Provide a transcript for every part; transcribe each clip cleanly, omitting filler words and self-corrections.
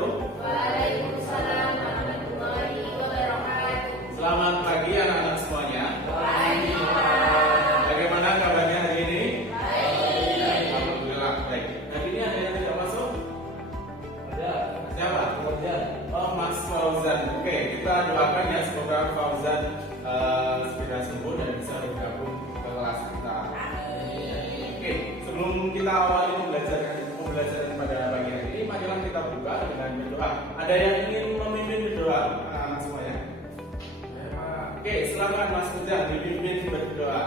wabarakatuh. Waalaikumsalam warahmatullahi wabarakatuh. Selamat pagi anak-anak semuanya. Pagi, Pak. Bagaimana kabarnya hari ini? Baik. Alhamdulillah baik. Hari ini ada yang tidak masuk? Ada. Siapa? Fauzan. Oh, Mas Fauzan. Oke, kita doakan ya semoga Fauzan segera sembuh dan bisa bergabung ke kelas kita. Oke, sebelum kita awali pembelajaran pada pagi hari ini, marilah kita buka dengan berdoa. Ada yang ingin memimpin berdoa, anak-anak semuanya? Oke, silakan Mas Fauzan dipimpin berdoa.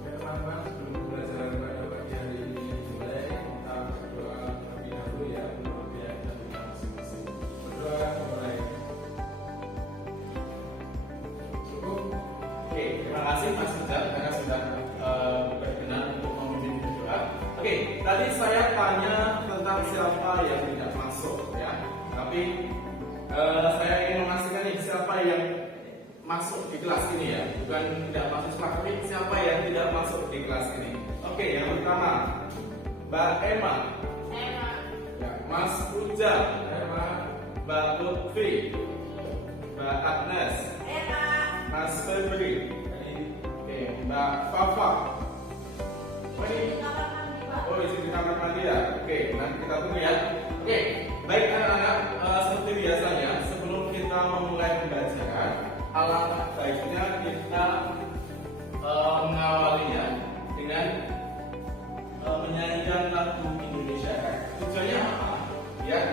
Oke teman-teman, sebelum pembelajaran pada pagi hari ini dimulai, kita berdoa terlebih dahulu ya untuk biar kita masing-masing. Berdoa mulai. Cukup. Oke, terima kasih Mas Fauzan karena sudah berkenan untuk memimpin berdoa. Oke, tadi saya tanya tentang siapa yang tidak masuk ya, tapi saya ingin memastikan nih siapa yang masuk di kelas ini ya, bukan tidak masuk sekolah, tapi siapa yang tidak masuk di kelas ini. Oke, yang pertama Mbak Emma, Emma. ya, Mas Ujang, Emma, Mbak Lutfi, Mbak Agnes, Emma. Mas Febri, oke, Mbak Fafa. Oh, ini oh isi di kamar mandi ya. Oke, nanti kita tunggu ya. Oke, baik anak-anak, seperti biasanya sebelum kita memulai pembelajaran, alangkah baiknya kita mengawalinya dengan menyanyikan lagu Indonesia Raya. Tujuannya apa? Biar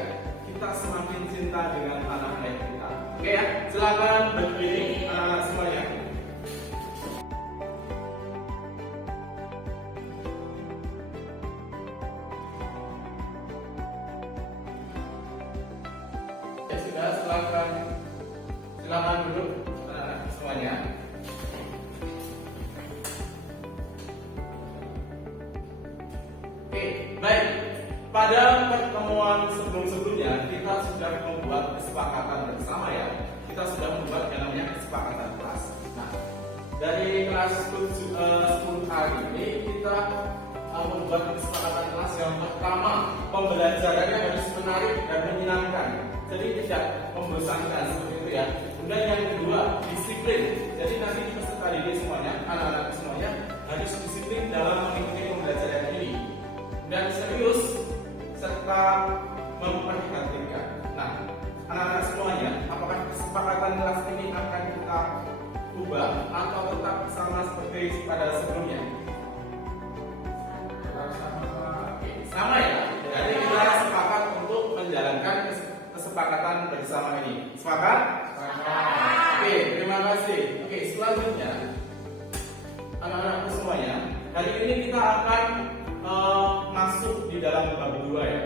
kita semakin cinta dengan tanah air kita. Oke ya, silakan berdiri anak-anak semuanya. Ya sudah, silakan duduk anak-anak semuanya. Oke, baik. Pada pertemuan sebelum-sebelumnya kita sudah membuat kesepakatan bersama ya. Kita sudah membuat yang namanya kesepakatan kelas. Nah, dari kelas 10 hari ini kita membuat kesepakatan kelas yang pertama, pembelajarannya harus menarik dan menyenangkan. Jadi tidak membosankan seperti itu ya. Kemudian yang kedua, disiplin. Jadi nanti peserta didik semuanya, anak-anak semuanya harus disiplin dalam mengikuti pembelajaran ini. Dan serius serta memperhatikan. Nah, anak-anak semuanya, apakah kesepakatan kelas ini akan kita ubah atau tetap sama seperti pada sebelumnya? Sama ya. Jadi kita sepakat untuk menjalankan kesepakatan bersama ini. Sepakat? Oke, terima kasih. Oke, selanjutnya anak-anak semuanya, hari ini kita akan masuk di dalam bab 2 ya,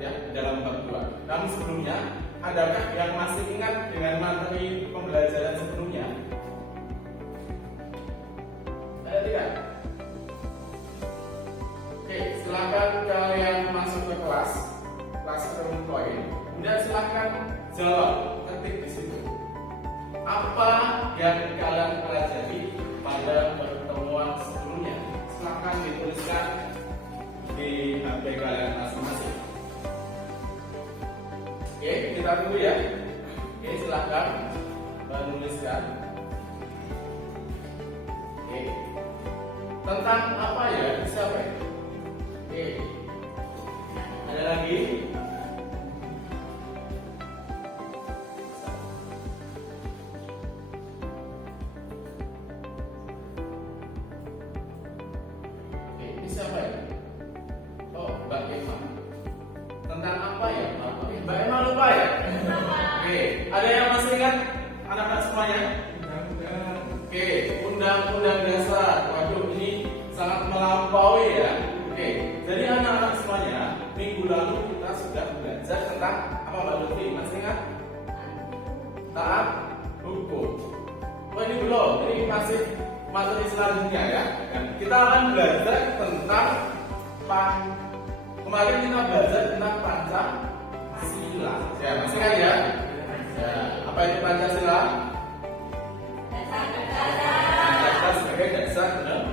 di dalam bab 2. Namun sebelumnya, adakah yang masih ingat dengan materi pembelajaran sebelumnya? Ada tidak? Oke, silakan kalian masuk ke kelas poin. Kemudian silakan jawab, ketik di situ. Apa yang kalian pelajari pada pertemuan sebelumnya? Silakan dituliskan di HP kalian masing-masing. Oke, kita tunggu ya. Oke, silakan menuliskan. Oke, tentang apa ya? Siapa ya? Oke, ada lagi? Oke, ini siapa ya? Oh, Mbak Emma. Tentang apa ya? Mbak Emma lupa ya? Oke, ada yang masih ingat anak-anak semuanya? Oke, undang-undang dasar. Waduh, ini sangat melampaui ya. Oke, jadi anak-anak semuanya, minggu lalu kita sudah belajar tentang apa Mbak Lutfi? Masih ingat? Taat hukum. Oh ini belum, ini masih materi selanjutnya ya. Kita akan belajar tentang kemarin kita belajar tentang Pancasila. Ya, masih ingat ya? Ya, apa itu Pancasila? Pancasila sebagai dasar negara.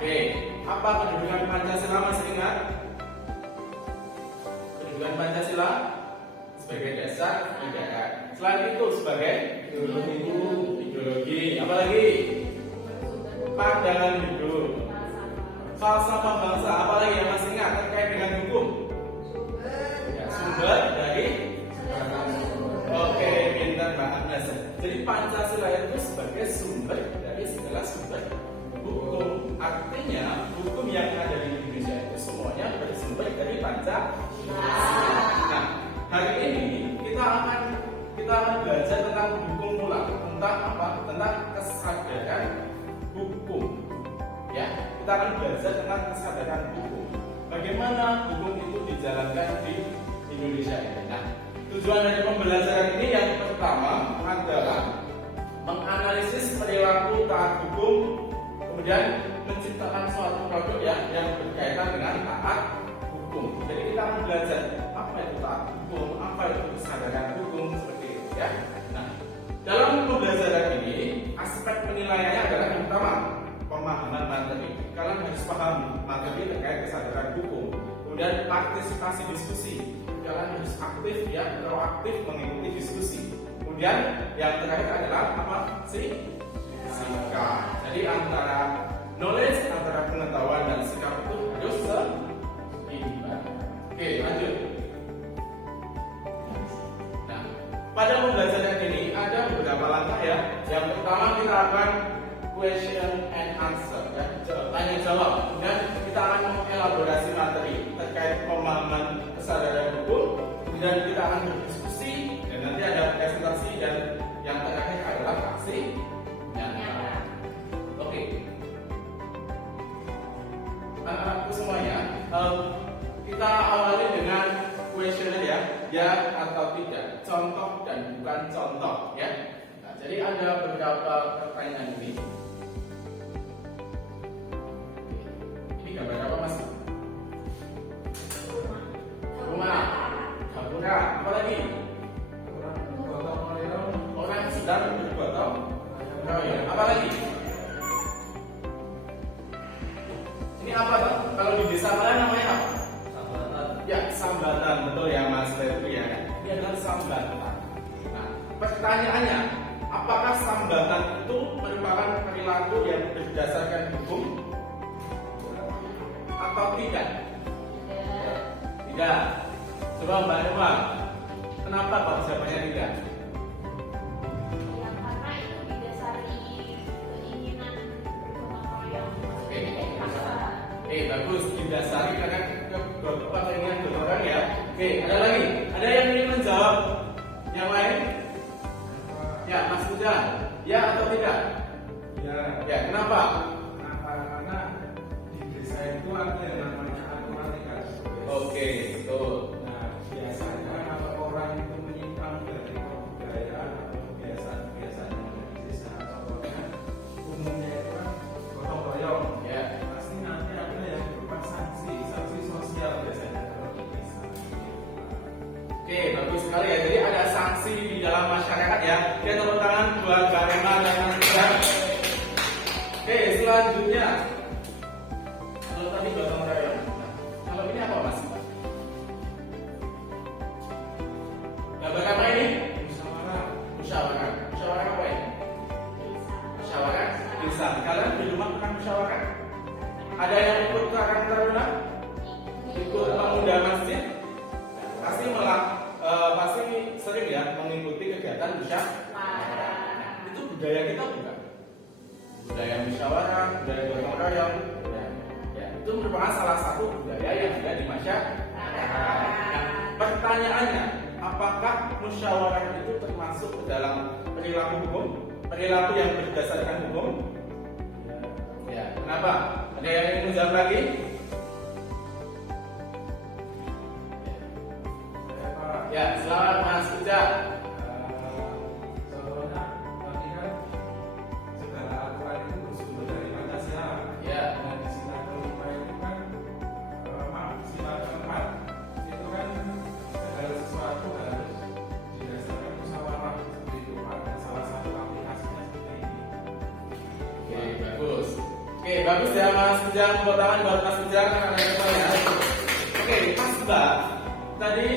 Oke, apa kedudukan Pancasila masih ingat? Kedudukan Pancasila? sebagai dasar negara. Selain itu sebagai ideologi. Apalagi pandangan hidup, falsafah bangsa. Apalagi yang masih ingat terkait dengan hukum? Ya, sumber dari. Oke, pintar Mbak Agnes. Jadi Pancasila itu sebagai sumber dari segala sumber hukum. Artinya hukum yang ada di Indonesia itu semuanya bersumber dari Pancasila. Nah, hari ini kita akan belajar tentang hukum pula, tentang apa? Tentang kesadaran hukum. Ya, kita akan belajar tentang kesadaran hukum. Bagaimana hukum itu dijalankan di Indonesia ini. Nah, tujuan dari pembelajaran ini yang pertama adalah menganalisis perilaku taat hukum, kemudian menciptakan suatu produk yang berkaitan dengan taat hukum. Jadi kita akan belajar apa itu taat hukum, apa itu kesadaran hukum, seperti itu ya. Nah, dalam pembelajaran ini aspek penilaiannya adalah yang pertama pemahaman materi. Kalian harus paham materi terkait kesadaran hukum. Kemudian partisipasi diskusi. Kalian harus aktif ya, proaktif mengikuti diskusi. Kemudian yang terakhir adalah apa? Sikap. Jadi antara knowledge, antara pengetahuan dan sikap itu harus seimbang. Oke, lanjut. Nah, pada pembelajaran ini ada beberapa langkah ya. Yang pertama kita akan question and answer ya, tanya jawab. Kemudian kita akan mengelaborasi materi terkait pemahaman kesadaran hukum. Kemudian kita akan berdiskusi dan nanti ada presentasi dan yang terakhir adalah aksi nyata. Oke. Anak-anakku semuanya, kita awali dengan questionnaire ya atau tidak, contoh dan bukan contoh ya. Nah, jadi ada beberapa pertanyaan ini. Gambar apa mas? Rumah, gapura, apa lagi? Orang sedang bergotong royong. Apa lagi? Ini apa tuh? Kalau di desa kalian namanya apa? Sambatan. Ya, sambatan, betul ya mas Letu ya. Ini adalah sambatan. Nah, pertanyaannya, apakah sambatan itu merupakan perilaku yang berdasarkan hukum? Atau tidak? Tidak. Coba Mbak Numa, kenapa kok jawabannya tidak? Ya, karena itu didasari keinginan bergotong royong. Oke, bagus. Didasari karena keinginan bergotong ya. Oke, ada lagi? Ada yang ingin menjawab? Yang lain? Ya, Mas Puja. Ya atau tidak? Ya. Ya, kenapa? Karena di desa itu ada yang namanya aturan negatif. Oke, betul. Nah, biasanya kalau orang itu menyimpang dari kebudayaan atau kebiasaan-kebiasaan yang ada di desa, contohnya umumnya itu kan gotong royong. Ya. Pasti nanti ada yang berupa sanksi sosial biasanya kalau di desa. Oke, bagus sekali ya. Jadi ada sanksi di dalam masyarakat ya. Kita tepuk tangan buat Mbak Rema dan Mas Puja. Oke, selanjutnya. Kalau tadi gotong royong. Kalau ini apa mas? Gambar apa ini? Musyawarah. Musyawarah apa ini? Musyawarah desa. Kalian di rumah pernah musyawarah? Ada yang ikut Karang Taruna? Ikut pemuda masjid? Pasti sering ya mengikuti kegiatan musyawarah. Itu budaya kita bukan? Budaya musyawarah, budaya gotong royong. Ya, itu merupakan salah satu budaya yang ada di masyarakat. Nah, pertanyaannya, apakah musyawarah itu termasuk ke dalam perilaku hukum? Perilaku yang berdasarkan hukum? Ya, kenapa? Ada yang ingin menjawab lagi? Ya, selamat Mas Puja. Contohnya tadi kan segala aturan itu bersumber dari Pancasila. Ya. Nah, di sila kelima itu kan sila keempat itu kan segala sesuatu harus didasarkan musyawarah seperti itu. Ada salah satu aplikasinya seperti ini. Oke, bagus. Oke, bagus ya Mas Puja. Tepuk tangan buat Mas Puja karena ada depannya. Oke, Mas Mbak. Tadi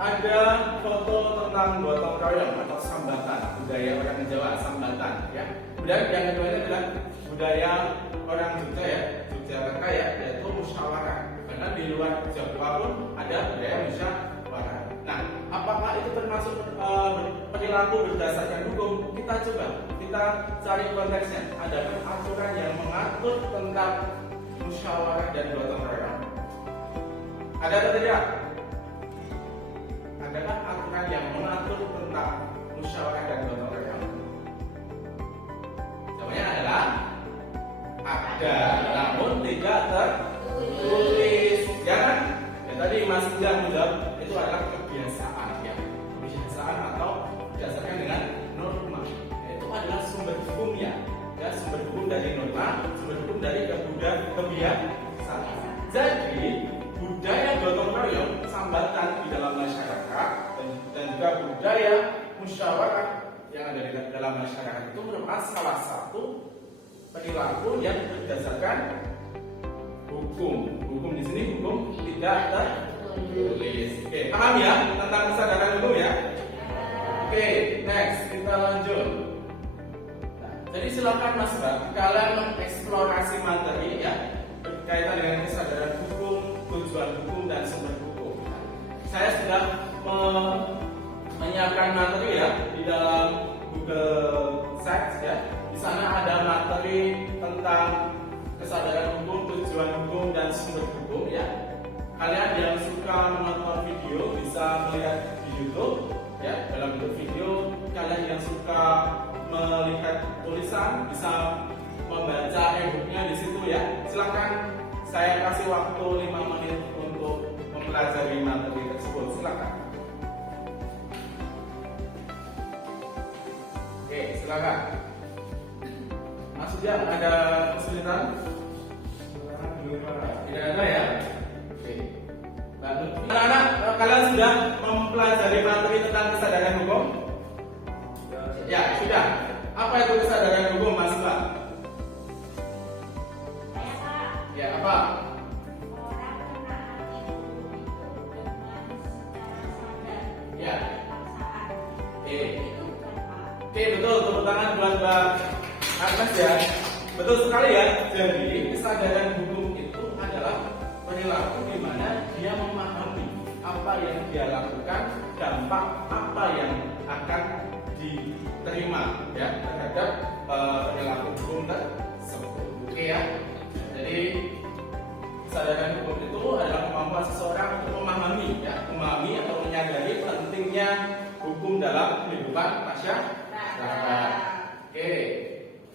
ada foto tentang gotong royong atau sambatan, budaya orang Jawa, sambatan ya. Kemudian yang kedua adalah budaya orang Jogja ya, Yogyakarta ya, yaitu musyawarah. Karena di luar Jawa pun ada budaya musyawarah. Nah, apakah itu termasuk perilaku berdasarkan hukum? Kita coba kita cari konteksnya. Ada aturan yang mengatur tentang musyawarah dan gotong royong? Ada atau tidak? Adakah aturan yang mengatur tentang musyawarah dan gotong royong? Jawabannya adalah ada, namun tidak tertulis. Ya kan? Ya tadi Mas Ujang menjawab itu adalah kebiasaan ya, kebiasaan atau berdasarkan dengan norma. Itu adalah sumber hukumnya. Ya, sumber hukum dari norma, sumber hukum dari kebiasaan. Jadi budaya gotong royong, sambatan di dalam masyarakat dan juga budaya musyawarah yang ada di dalam masyarakat itu merupakan salah satu perilaku yang berdasarkan hukum. Hukum di sini hukum tidak tertulis. Oke, paham ya tentang kesadaran hukum ya? Oke, next kita lanjut. Nah, jadi silakan Mas Bang, kalian mengeksplorasi materi ya berkaitan dengan kesadaran hukum, tujuan hukum dan sumber hukum. Saya sudah menyiapkan materi ya di dalam Google Sites ya. Di sana ada materi tentang kesadaran hukum, tujuan hukum dan sumber hukum ya. Kalian yang suka menonton video bisa melihat di YouTube ya. Dalam bentuk video, kalian yang suka melihat tulisan bisa membaca e-booknya di situ ya. Silakan, saya kasih waktu 5 menit untuk mempelajari materi tersebut. Silakan. Oke, silakan. Mas Ujang, ada kesulitan? Tidak ada ya? Oke. Anak-anak, kalian sudah mempelajari materi tentang kesadaran hukum? Ya, sudah. Apa itu kesadaran hukum, Mas Mbak? Ya, apa? Orang menaati hukum itu dengan secara sadar. Ya. Paksaan. Oke. Itu bukan Pak. Oke, betul. Tepuk tangan buat Mbak Agnes ya. Betul sekali ya. Jadi, kesadaran hukum itu adalah perilaku di mana dia memahami apa yang dia lakukan, dampak apa yang akan diterima ya terhadap perilaku hukum tersebut. Oke ya. Jadi kesadaran hukum itu adalah kemampuan seseorang untuk memahami ya, memahami atau menyadari pentingnya hukum dalam kehidupan masyarakat. Oke.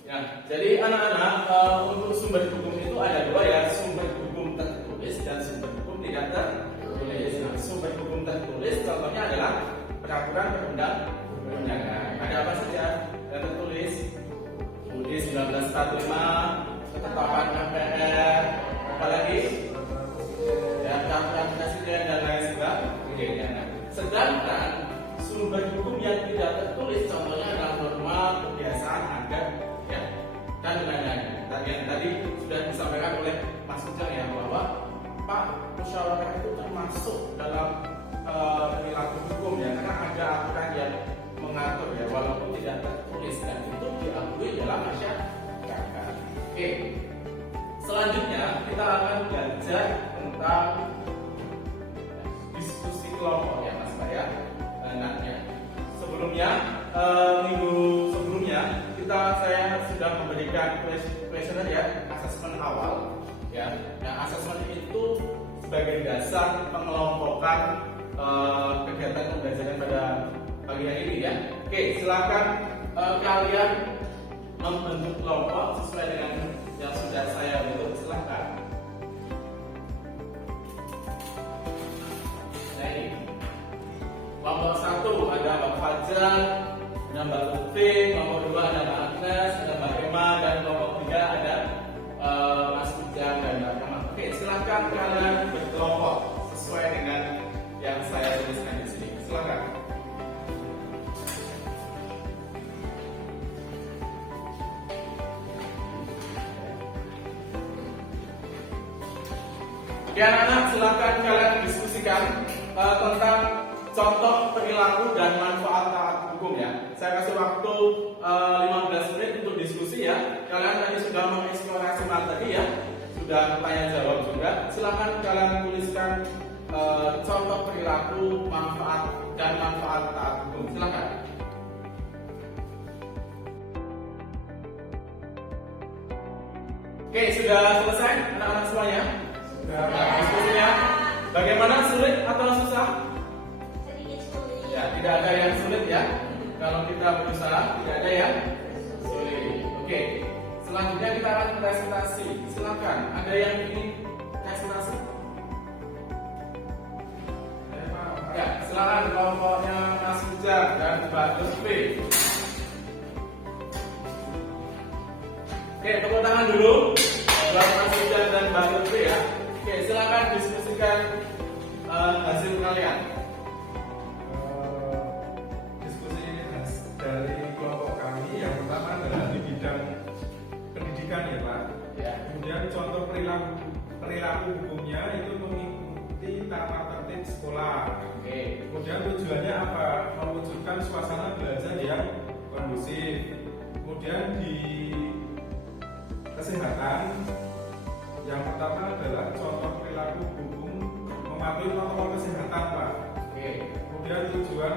Ya, jadi anak-anak untuk sumber hukum itu ada dua ya, sumber hukum tertulis dan sumber hukum tidak tertulis. Nah, sumber hukum tertulis contohnya adalah peraturan perundang-undangan. Ada apa saja yang tertulis? UUD 1945, ketetapan MPR, apalagi ya, peraturan presiden dan lain sebagainya. Nah, sedangkan sumber hukum yang tidak tertulis contohnya adalah norma, kebiasaan, adat ya, dan lain-lain. Yang tadi sudah disampaikan oleh Mas Ujang ya bahwa Pak, musyawarah itu termasuk dalam perilaku hukum ya, karena ada aturan yang mengatur ya, walaupun tidak tertulis dan itu diakui dalam masyarakat. Oke, selanjutnya kita akan belajar tentang diskusi kelompok ya Mas Pak ya. Nah, sebelumnya minggu sebelumnya saya sudah memberikan kuesioner ya, asesmen awal ya. Nah, asesmen itu sebagai dasar pengelompokan kegiatan pembelajaran pada pagi hari ini ya. Oke, silakan kalian membentuk kelompok sesuai dengan yang sudah saya bentuk. Silakan. Nah, ini kelompok 1 ada Mbak Fajar, ada Mbak Lutfi, kelompok 2 ada Mbak Agnes, ada Mbak Emma, dan kelompok 3 ada Mas Ujang dan Mbak Kamal. Oke, silakan kalian berkelompok sesuai dengan yang saya tuliskan di sini. Silakan. Oke anak-anak, silakan kalian diskusikan tentang contoh perilaku dan manfaat taat hukum ya. Saya kasih waktu 15 menit untuk diskusi ya. Kalian tadi sudah mengeksplorasi materi ya, sudah tanya jawab juga. Silakan kalian tuliskan contoh perilaku, manfaat dan manfaat taat hukum. Silakan. Oke, sudah selesai anak-anak semuanya? Sudah. Diskusinya bagaimana, sulit atau susah? Sedikit sulit. Ya, tidak ada yang sulit ya. Kalau kita berusaha, tidak ada yang sulit. Oke, selanjutnya kita akan presentasi. Silakan, ada yang ingin presentasi? Ya, silakan kelompoknya Mas Ujang dan Mbak Lutfi. Oke, tepuk tangan dulu buat Mas Ujang dan Mbak Lutfi ya. Oke, silakan diskusikan hasil kalian. Diskusi ini dari kelompok kami yang pertama adalah di bidang pendidikan ya Pak. Ya. Kemudian contoh perilaku hukumnya itu mengikuti tata tertib sekolah. Oke. Kemudian tujuannya apa? Mewujudkan suasana belajar yang kondusif. Kemudian di kesehatan, yang pertama adalah contoh perilaku hukum mematuhi protokol kesehatan Pak. Oke. Kemudian tujuan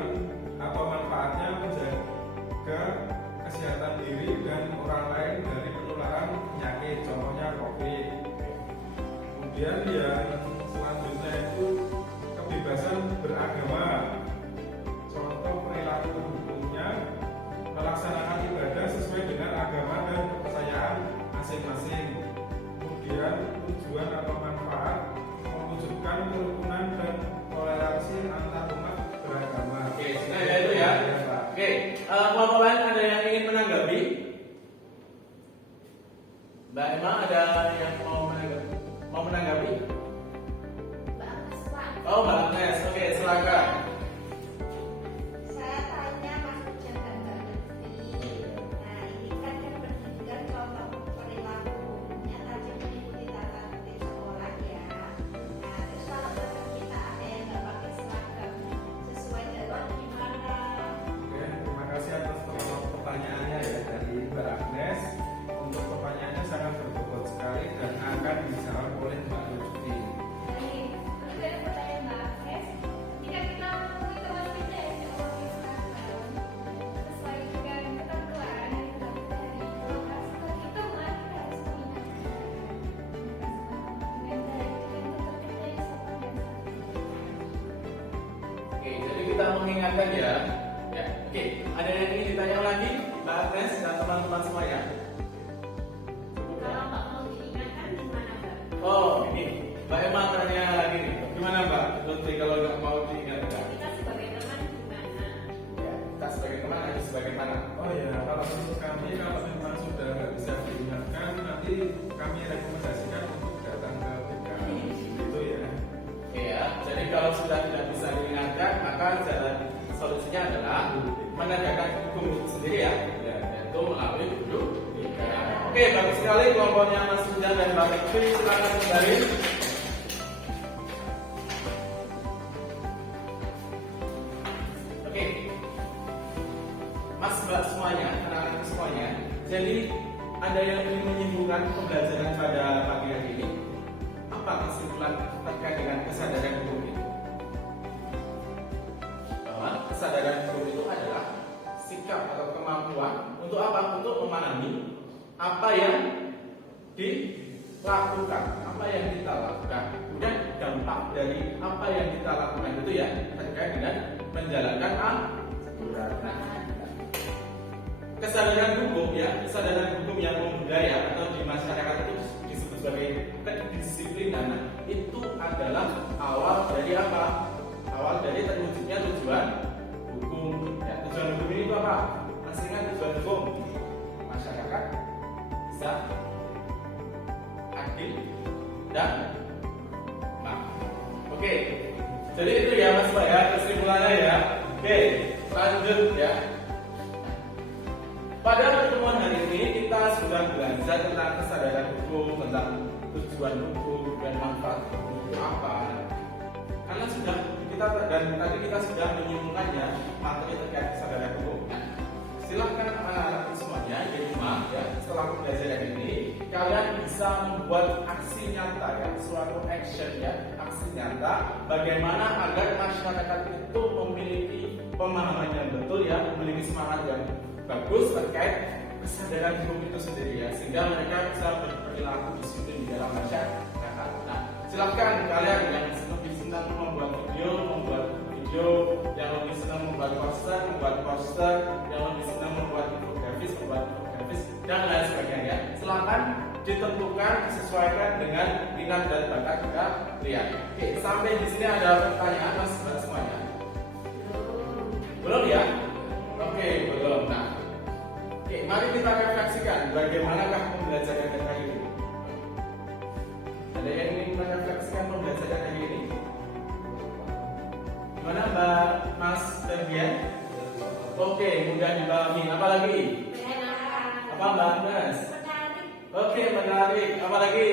atau manfaatnya menjaga kesehatan diri dan orang lain dari penularan penyakit, contohnya COVID. Kemudian yang selanjutnya itu kebebasan beragama. Contoh perilaku hukumnya melaksanakan ibadah sesuai dengan agama dan kepercayaan masing-masing. Kemudian tujuan atau manfaat mewujudkan kerukunan dan toleransi antar umat beragama. Oke, sudah ya itu ya. Pak. Oke, kelompok lain ada yang ingin menanggapi? Mbak Emma ada yang mau menanggapi? Bagus, Pak. Oh, Mbak Agnes. Oke, silakan. Saya tanya Mas Ujang dan Mbak Lutfi. Nah, ini kan yang pendidikan contoh perilaku hukumnya tadi mengikuti tata tertib sekolah ya. Nah, terus kalau tetap kita ada yang nggak pakai seragam sesuai jadwal gimana? Oke, terima kasih atas pertanyaannya ya dari Mbak Agnes. Untuk pertanyaannya sangat berbobot sekali dan akan dijawab oleh Mbak Lutfi. Ini ada pertanyaan Mbak Agnes. Ketika kita mengetahui kita ya pakai seragam sesuai dengan ketentuan yang telah dari lokasi kita mulai kita harus Oke, jadi kita mengingatkan ya. Ya, oke. Ada yang ingin ditanya lagi, Mbak Agnes dan teman-teman semuanya? Cukup ya? Kalau Mbak mau diingatkan gimana Mbak? Oh, ini Mbak Emma tanya lagi nih. Gimana Mbak Lutfi kalau nggak mau diingatkan? Kita sebagai teman gimana? Ya, kita sebagai teman harus sebagaimana? Oh ya, kalau menurut kami kalau memang sudah nggak bisa diingatkan, nanti kami rekomendasikan untuk datang ke BK. Gitu ya. Oke ya, jadi kalau sudah tidak bisa diingatkan, maka jalan solusinya adalah menegakkan hukum itu sendiri ya, yaitu melalui duduk. Oke, bagus sekali kelompoknya Mas Ujang dan Mbak Lutfi, silakan kembali. Oke, Mas Mbak semuanya, anak-anak semuanya. Jadi ada yang ingin menyimpulkan pembelajaran pada pagi hari ini? Apa kesimpulan terkait dengan kesadaran hukum itu? Bahwa kesadaran hukum itu adalah sikap atau kemampuan untuk apa? Untuk memahami apa yang dilakukan, apa yang kita lakukan, kemudian dampak dari apa yang kita lakukan itu ya terkait dengan menjalankan aturan. Kesadaran hukum ya, kesadaran hukum yang membudaya atau di masyarakat itu disebut sebagai kedisiplinan. Itu adalah awal dari apa? Awal dari terwujudnya tujuan hukum. Ya, tujuan hukum ini itu apa? Masih ingat tujuan hukum? Masyarakat bisa adil dan makmur. Oke, jadi itu ya Mas Pak ya kesimpulannya ya. Oke, lanjut ya. Pada pertemuan hari ini kita sudah belajar tentang kesadaran hukum, tentang tujuan hukum dan manfaat hukum itu apa. Karena kita dan tadi kita sudah menyinggungannya materi terkait kesadaran hukum. Nah, silahkan anak-anak semuanya di rumah ya, setelah pembelajaran ini kalian bisa membuat aksi nyata ya, suatu action ya, aksi nyata bagaimana agar masyarakat itu memiliki pemahaman yang betul ya, memiliki semangat yang bagus terkait kesadaran hukum itu sendiri ya, sehingga mereka bisa berperilaku disiplin di dalam masyarakat. Nah, silahkan kalian yang lebih senang membuat video, yang lebih senang membuat poster, yang lebih senang membuat infografis, dan lain sebagainya. Silahkan ditentukan, disesuaikan dengan minat dan bakat kalian. Oke, sampai di sini ada pertanyaan mas semuanya? Belum ya? Oke, belum. Nah, oke, mari kita refleksikan bagaimanakah pembelajaran hari ini. Ada yang ingin merefleksikan pembelajaran hari ini? Gimana Mbak Mas Ferdian? Oke, mudah dipahami. Apa lagi? Apa Mbak Agnes? Oke, menarik. Apa lagi?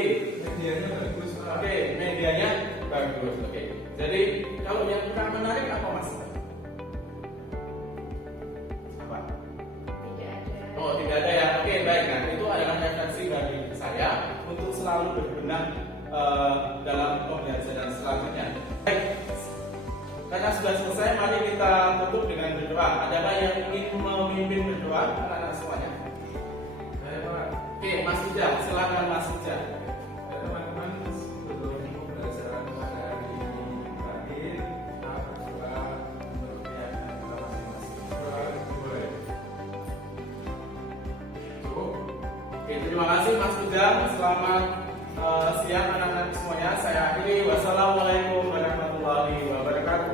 Medianya bagus. Oke, medianya bagus. Oke. Jadi kalau yang kurang menarik apa Mas? Apa? Oh, tidak ada ya. Oke, baik. Nah, itu adalah refleksi bagi saya untuk selalu berbenah dalam pembelajaran selanjutnya. Baik. Karena sudah selesai, mari kita tutup dengan berdoa. Adakah yang ingin memimpin berdoa anak-anak semuanya? Saya Pak. Oke, Mas Ijah, silakan Mas Ijah. Teman-teman, sebelum pembelajaran pada hari ini terakhir, kita berdoa untuk keyakinan kita masing-masing. Doa boleh. Cukup. Oke, terima kasih Mas Ujang. Selamat siang anak-anak semuanya. Saya akhiri. Wassalamualaikum warahmatullahi wabarakatuh.